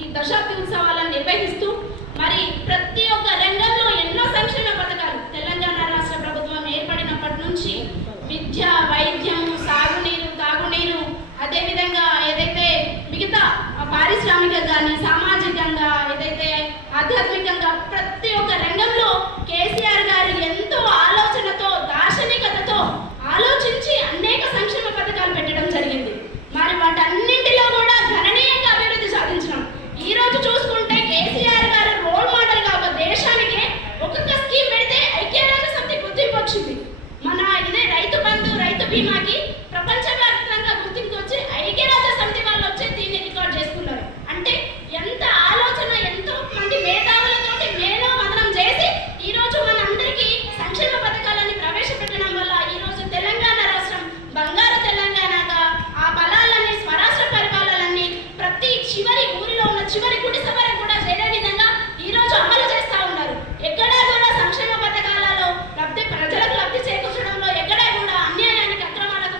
ఈ దశాబ్ది ఉత్సవాలను నిర్వహిస్తూ మరి ప్రతి ఒక్క రంగంలో ఎన్నో సంక్షేమ పథకాలు తెలంగాణ రాష్ట్ర ప్రభుత్వం ఏర్పడినప్పటి నుంచి విద్య, వైద్యం, సాగునీరు, తాగునీరు, అదేవిధంగా ఏదైతే మిగతా పారిశ్రామిక కానీ సామాజికంగా ఏదైతే ఆధ్యాత్మికంగా ప్రతి ఒక్క రంగంలో కేసీఆర్ గారు ఎంతో ఆలోచనతో దార్శనికతతో ఆలోచించి అనేక సంక్షేమ పథకాలు పెట్టడం జరిగింది. మరి వాటన్నింటిలో కూడా గణనీయంగా అభివృద్ధి సాధించినాం. ఈ రోజు చూసుకుంటే కేసీఆర్ గారు రోల్ మోడల్ గా ఒక దేశానికి ఒక్కొక్క స్కీమ్ పెడితే ఐక్యరాజ్య సమితి గుర్తింపు వచ్చింది. మన ఇదే రైతు బంధు, రైతు బీమాకి ప్రపంచవ్యాప్తంగా గుర్తింపు వచ్చి ఐక్యరాజ్య సమితి వాళ్ళు వచ్చి దీన్ని రికార్డ్ చేసుకున్నారు. అంటే ఎంత ఆలోచన, ఎంతో మంది మేధావులతోటి మేలో మదనం చేసి ఈ రోజు మనందరికీ సంక్షేమ పథకాలని ప్రవేశపెట్టడం వల్ల ఈ రోజు తెలంగాణ రాష్ట్రం బంగారు తెలంగాణగా ఆ బలాలన్నీ స్వరాష్ట్ర పరిపాలనని ప్రతి చివరి ఊరిలో ఉన్న చివరి గుడిసె వరకు కూడా చేరే విధంగా ఈ రోజు అమలు చేస్తా ఉన్నారు. ఎక్కడా కూడా సంక్షేమ పథకాలలో ప్రజలకు లబ్ధి చేకూర్చడంలో ఎక్కడా కూడా అన్యాయానికి, అక్రమాలకు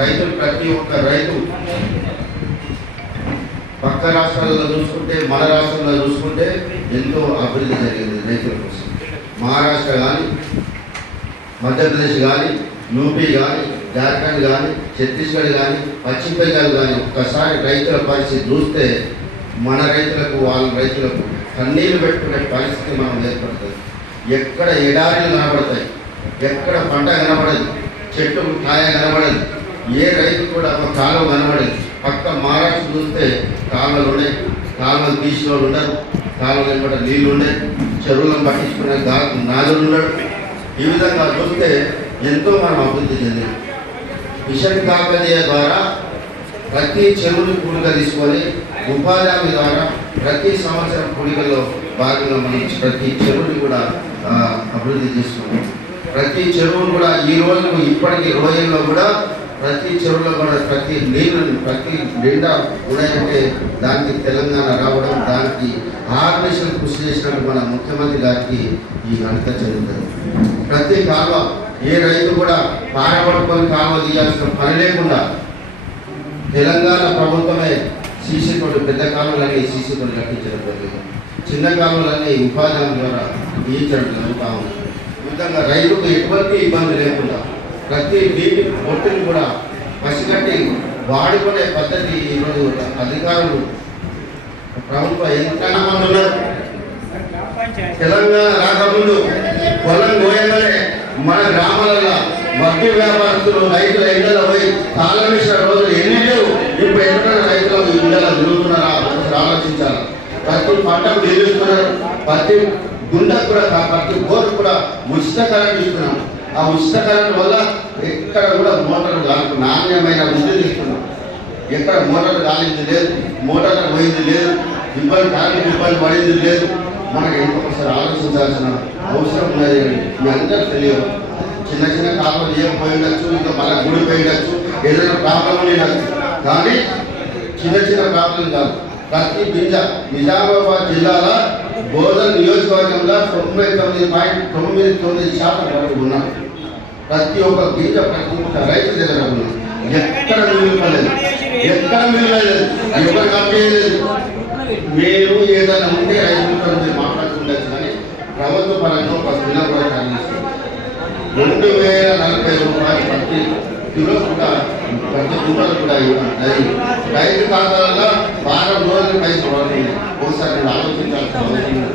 రైతులు ప్రతి ఒక్క రైతు పక్క రాష్ట్రాలలో చూసుకుంటే మన రాష్ట్రంలో చూసుకుంటే ఎంతో అభివృద్ధి జరిగింది రైతుల కోసం. మహారాష్ట్ర కానీ, మధ్యప్రదేశ్ కానీ, యూపీ కానీ, జార్ఖండ్ కానీ, ఛత్తీస్గఢ్ కానీ, పశ్చిమ బెంగాల్ కానీ ఒక్కసారి రైతుల పరిస్థితి చూస్తే మన రైతులకు వాళ్ళ రైతులకు కన్నీళ్ళు పెట్టుకునే పరిస్థితి మనం ఏర్పడుతుంది. ఎక్కడ ఎడారిలు కనబడతాయి, ఎక్కడ పంట కనబడదు, చెట్టు కాయ కనబడదు, ఏ రైతు కూడా ఒక కాలువ కనబడదు. పక్క మహారాష్ట్ర చూస్తే కాలువలు ఉన్నాయి, కాలువలు తీసిన వాళ్ళు ఉండరు, కాలువలు వెంబడి నీళ్ళు ఉన్నాయి, చెరువులను పట్టించుకునే నాదులు ఉన్నాడు. ఈ విధంగా చూస్తే ఎంతో మనం అభివృద్ధి చెందింది. మిషన్ కాకతీయ ద్వారా ప్రతి చెరువుని కూడిక తీసుకొని ఉపాధి హామీ ద్వారా ప్రతి సంవత్సరం కూడికల్లో భాగంగా మనం ప్రతి చెరువుని కూడా అభివృద్ధి చేసుకున్నాం. ప్రతి చెరువును కూడా ఈ రోజు ఇప్పటికీ రోజుల్లో కూడా ప్రతి చెరువులో కూడా ప్రతి నీళ్ళని ప్రతి నిండా ఉన్నాయంటే దానికి తెలంగాణ రావడం, దానికి ఆర్గనైజేషన్ కృషి చేసినట్టు మన ముఖ్యమంత్రి గారికి ఈ ఘనత చెందుతుంది. ప్రతి కాలువ ఏ రైతు కూడా పారబట్టుకొని కాలువ తీయాల్సిన పని లేకుండా తెలంగాణ ప్రభుత్వమే సీసీ తోటి పెద్ద కాలువలన్నీ సీసీ తోటి కట్టించడం జరిగింది. చిన్న కాలువలన్నీ ఉపాధి హామీ ద్వారా తీయించడం జరుగుతూ ఉంది. ఈ విధంగా రైతుకు ఎటువంటి ఇబ్బంది లేకుండా ప్రతి నీటి బొట్టుని కూడా పసిగట్టి వాడుకునే పద్ధతి ఈరోజు అధికారులు ప్రభుత్వ యంత్రాంగం ఉన్నారు. తెలంగాణ రాకముందు పొలం గోయంగానే మన గ్రామాలలో వడ్డీ వ్యాపారస్తులు రైతుల ఎండలో పోయి తాళమిసిన రోజులు ఎన్ని లేవు. ఇప్పుడు ఎక్కడ రైతులు ఇండలో తిరుగుతున్నారా ఆలోచించాలి. ప్రతి పంటకు నిలుస్తున్నారు, ప్రతి గుండెకు కూడా ప్రతి బోర్డు కూడా ఉచిత కరెంట్ ఇస్తున్నాం. ఆ ఉచిత కరెంట్ వల్ల ఎక్కడ కూడా మోటార్లు కాదు, నాణ్యమైన విద్యుత్ ఇస్తున్నాం. ఎక్కడ మోటార్లు కాలింది లేదు, మోటార్లు పోయింది లేదు, ఇబ్బంది కరెంట్ ఇబ్బంది పడింది లేదు. మనకి ఇంకొకసారి ఆలోచించాల్సిన అవసరం ఉన్నది. మీ అందరూ తెలియదు. చిన్న చిన్న కాలంలో ఏమైపోయి ఉండొచ్చు, ఇంకా మళ్ళీ గుడి పోయి ఉండొచ్చు, ఏదైనా ప్రాబ్లం ఉండొచ్చు. కానీ చిన్న చిన్న ప్రాబ్లం కాదు. ప్రతి గింజ నిజామాబాద్ జిల్లాలో బోధన నియోజకవర్గంలో 99.99% వరకు ఉన్నాం. ప్రతి ఒక్క గింజ ప్రతి ఒక్క రైతు దగ్గర ఉన్నాం. ఎక్కడ మిగిలిపోలేదు, ఎక్కడ మిగిలిలేదు, ఎవరు కంపెనీలేదు. మీరు ఏదైనా ఉంటే రైతులతో మీరు మాట్లాడుతుండొచ్చు. కానీ ప్రభుత్వ పరంగా ఒక కిలో కూడా ఖరీదిస్తుంది 2040 రూపాయలు ప్రతి కిలో కూడా, ప్రతి కిలో కూడా ఇవ్వండి. రైతు ఖాతాలలో వారం రోజులు పైసలు పడుతుంది. ఒకసారి మీరు ఆలోచించాల్సిన అవసరం ఉంది.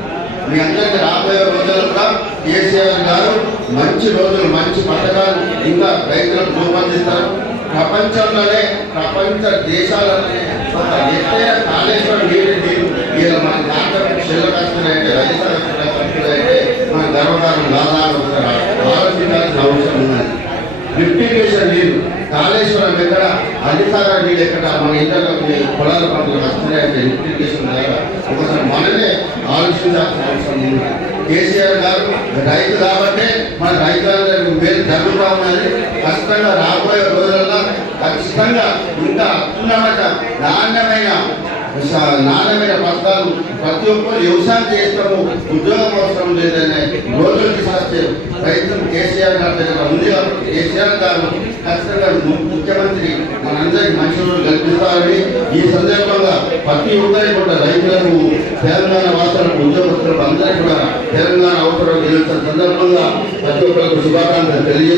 మీ అందరికీ రాబోయే రోజుల్లో కూడా కేసీఆర్ గారు మంచి రోజులు, మంచి పథకాలు ఇంకా రైతులకు రూపొందిస్తారు. ప్రపంచంలోనే ప్రపంచ దేశాలలోనే ఒక ఎత్తైన కాళేశ్వరం నీరు ఇలా మన దాంట్లో చెల్లకస్తున్నాయంటే రైతు కట్టుకుంటే మన గర్వకారం దాదాపు ఆలోచించాల్సిన అవసరం ఉన్నది. లిఫ్టిగేషన్ నీరు కాళేశ్వరం ఎక్కడ, అధికార నీళ్ళు ఎక్కడ, మన ఇళ్ళలో పొలాల పంటలు వస్తున్నాయంటే లిఫ్టిగేషన్ ద్వారా ఒకసారి మనమే ఆలోచించాల్సిన అవసరం ఉంది. కేసీఆర్ గారు రైతు కాబట్టి మన రైతులందరికీ మేలు జరుగుతూ ఉన్నది. ఖచ్చితంగా రాబోయే రోజుల్లో ఖచ్చితంగా ఇంకా అత్యున్నత నాణ్యమైన పథకాలు ప్రతి ఒక్కరు వ్యవసాయం చేస్తాము, ఉద్యోగం అవసరం లేదనే రోజులు తీసుకొచ్చే రైతులు కేసీఆర్ గారి దగ్గర ఉంది. కాబట్టి కేసీఆర్ గారు ఖచ్చితంగా ముఖ్యమంత్రి మనందరికీ మంచి రోజులు కల్పిస్తారని ఈ సందర్భంగా ప్రతి ఒక్కరికి కూడా రైతులకు, తెలంగాణ వాసులకు, ఉద్యోగస్తులకు అందరికీ కూడా తెలంగాణ అవసరం సందర్భంగా ప్రతి ఒక్కరికి శుభాకాంక్షలు తెలియజేస్తారు.